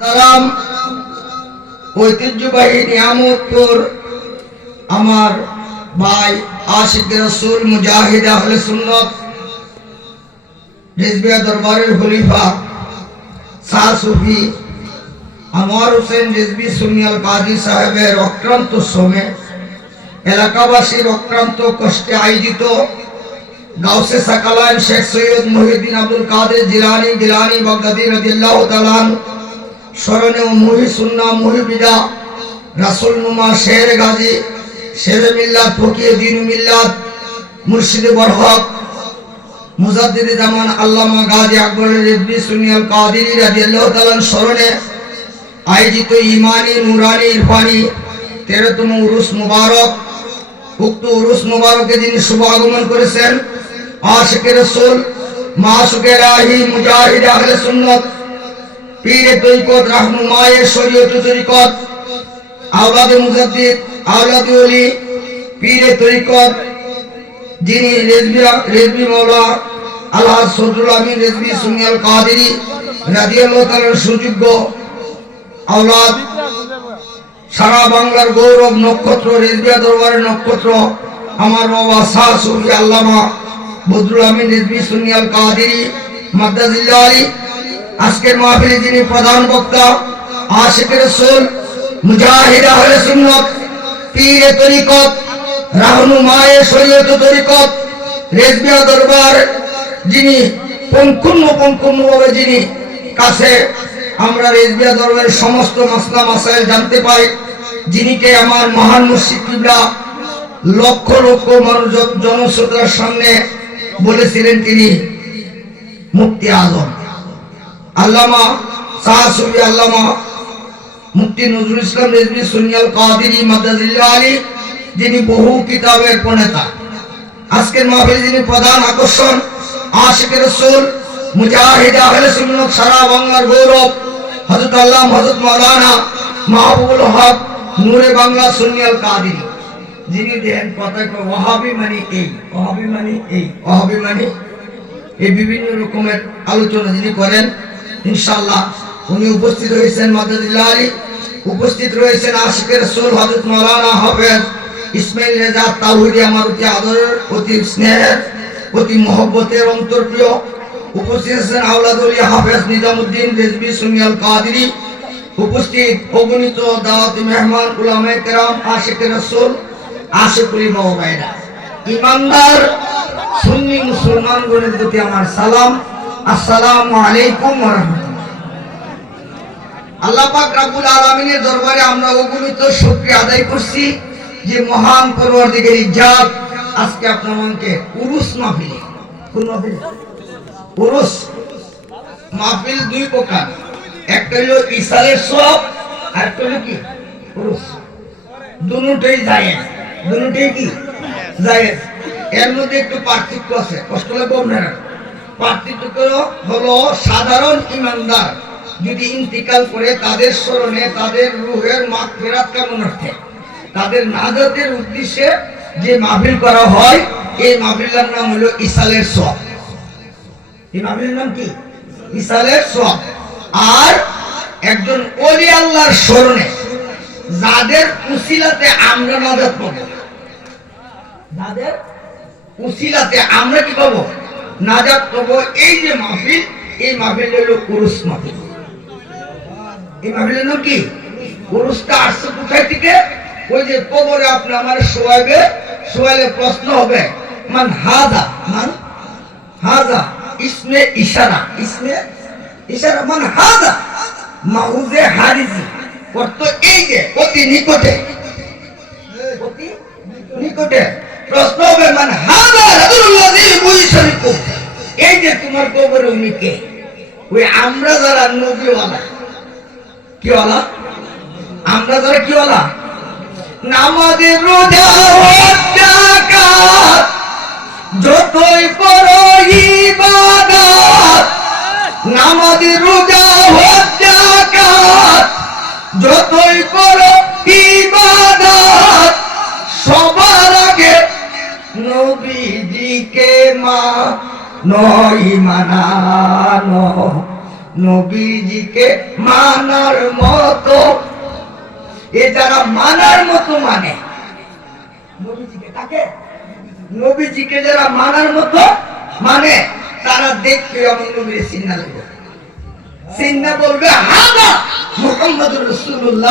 সালাম ঐতিহ্যবাহী নিয়ামতপুর আমার ভাই আশিক রাসূল মুজাহিদ আহলে সুন্নাত রিজভিয়া দরবারের খলিফা শাহ সুফি আনোয়ার হোসেন রিজভী সুন্নিয়াল কাজী সাহেবের অক্রান্ত শ্রমে এলাকাবাসীর অক্রান্ত কষ্টে আয়োজিত গাউসে সাকালান শেখ সৈয়দ মুহিউদ্দিন আব্দুল কাদের জিলানী গিলানী বাগদাদী রাদিয়াল্লাহু তাআলা স্মরণে মুহি সুন্নাহ মুহি বিদা রাসূল নুমা শের গাজী শের মিল্লাত ফকিয়ে দ্বীন মিল্লাত মুর্শিদে বরহক মুজাদ্দিদে জামান আল্লামা গাজী আকবর রিজভী সুন্নিয়াল কাদেরী রাদিয়াল্লাহু তাআলা স্মরণে আয়োজিত ইমানি নুরানি ইরফানি 13তম উরুস মুবারক। উক্ত উরুস মুবারকে যিনি শুভ আগমন করেছেন আশিকে রাসূল মাসুকে রাহি মুজাহিদ আহলে সুন্নাত পীরে তরিকত রাহনুমায়ে শরীয়ত তরিকত আওলাদে মুজাদ্দিদ আওলাদে ওলি পীরে তরিকত যিনি রিজভী মাওলা আল্লাহ সদরুল আমিন রিজভী সুন্নিয়াল কাদেরী রাদিয়াল্লাহু তাআলার সুযোগ্য আওলাদ, সারা বাংলার গৌরব নক্ষত্র রিজভিয়া দরবারের নক্ষত্র আমার বাবা শাহ সুফি আল্লামা বদরুল আমিন রিজভী সুন্নিয়াল কাদেরী মাদ্দাজিল্লাহ আলী। আজকের মাহফিলে যিনি প্রধান বক্তা আশিক রাসূল মুজাহিদ আহলে সুন্নাত পীরে তরিকত রাহনুমায়ে শরীয়ত তরিকত রিজভিয়া দরবার যিনি পঙ্কুন্নভাবে যিনি কাছে আমরা রিজভিয়া দরবারের সমস্ত মাসলা মাসাইল জানতে পাই, যিনিকে আমার মহান মুর্শিদ কিবলা লক্ষ লক্ষ মানুষ জনশ্রোতার সামনে বলেছিলেন তিনি মুফতি আজম আল্লামা শাহ সুফি আল্লামা মুফতি নজরুল ইসলাম রিজভী সুন্নিয়াল কাদেরী মাদ্দাজিল্লাহ আলী, যিনি বহু কিতাবের প্রণেতা। আজকের মাহফিলে যিনি প্রধান আকর্ষণ আশিক রাসূল মুজাহিদ আহলে সুন্নাত সারা বাংলার গৌরব হযরত আল্লাহ হযরত মাওলানা মাহবুবুল হক নূরে বাংলা সুন্নিয়াল কাদেরী, যিনি দেন কথা ওয়াহাবি মানে এই ওয়াহাবি মানে এই ওয়াহাবি মানে এই বিভিন্ন রকমের আলোচনা যিনি করেন ইনশাআল্লাহ উনি উপস্থিত হয়েছেন মাদ্দাজিল্লাহ আলী, উপস্থিত রয়েছেন আশিক রাসূল হযরত মাওলানা হাফেজ ইসমাইল রেজা তাওহীদি আমার অতি আদরের অতি স্নেহের অতি মহব্বতের অন্তরপ্রিয়, উপস্থিত আছেন আওলাদ ওলি হাফেজ নিজামউদ্দিন রিজভী সুন্নিয়াল কাদেরী, উপস্থিত অগণিত দাওয়াতি মেহমান উলামায়ে কেরাম আশিক রাসূল আশিকুল মাওলানা ইমানদার সুন্নি মুসলমানগণের প্রতি আমার সালাম, আসসালামু আলাইকুম ওয়া রাহমাতুল্লাহ। আল্লাহ পাক রব্বুল আলামিনের দরবারে আমরা অগণিত শুকরিয়া আদায় করছি যে মহান পরওয়ারদিগার ইজ্জত আজকে আপনাদেরকে উরুস মাহফিল কোন মাহফিল উরুস মাহফিল দুই প্রকার, একটা হলো ইসালের সওয়াব আর একটা হলো কি উরুস। দুটোই জায়েজ, দুটোই কি জায়েজ। এর মধ্যে একটু পার্থক্য আছে, কষ্ট লাগবে আপনারা। পার্থক্য হলো সাধারণ ইমানদার যদি ইন্তিকাল করে তাদের স্মরণে তাদের রূহের মাগফিরাত কামনার্থে তাদের নাজাতের উদ্দেশ্যে যে মাহফিল করা হয় এই মাহফিলের নাম হলো ইসালের সওয়াব। এই মাহফিলের নাম কি ইসালের সওয়াব। আর একজন ওলি আল্লাহর স্মরণে যাদের উসিলাতে আমরা নাজাত পাবো, যাদের উসিলাতে আমরা কি পাবো নাজাত পাবো, এই যে মাহফিল এই মাহফিল হলো উরুস মাহফিল। এই মাহফিলের নাম কি উরুসটা আসছে কোথায় থেকে? ওই যে কবরে আপনি আমার শোয়ালে প্রশ্ন হবে মান হাজা, মান হাজা ইসমে ইশারা মান হাজা মাউজে হারিজি অর্থ এই যে অতি নিকটে প্রশ্ন হবে মান হাজা রাজুল্লাযী বুইশরিকুম, এই যে তোমার কবরে উনি কে? ওই আমরা যারা নবীওয়ালা কি ওয়ালা, আমরা যারা কি ওয়ালা নামাজে রোজা হজ যাকাত যতই করো ইবাদত, নামাজে রোজা হজ যাকাত যতই করো ইবাদত, সবার আগে নবীজিকে মানো, নবীজিকে মানার মতো, এ যারা মানার মতো মানে নবীজিকে, তাকে নবীজিকে যারা মানার মতো মানে, তারা দেখবে আমি নবীর চিন্না লাগবে, চিন্না বলবে হাদা মুহাম্মদুর রাসূলুল্লাহ।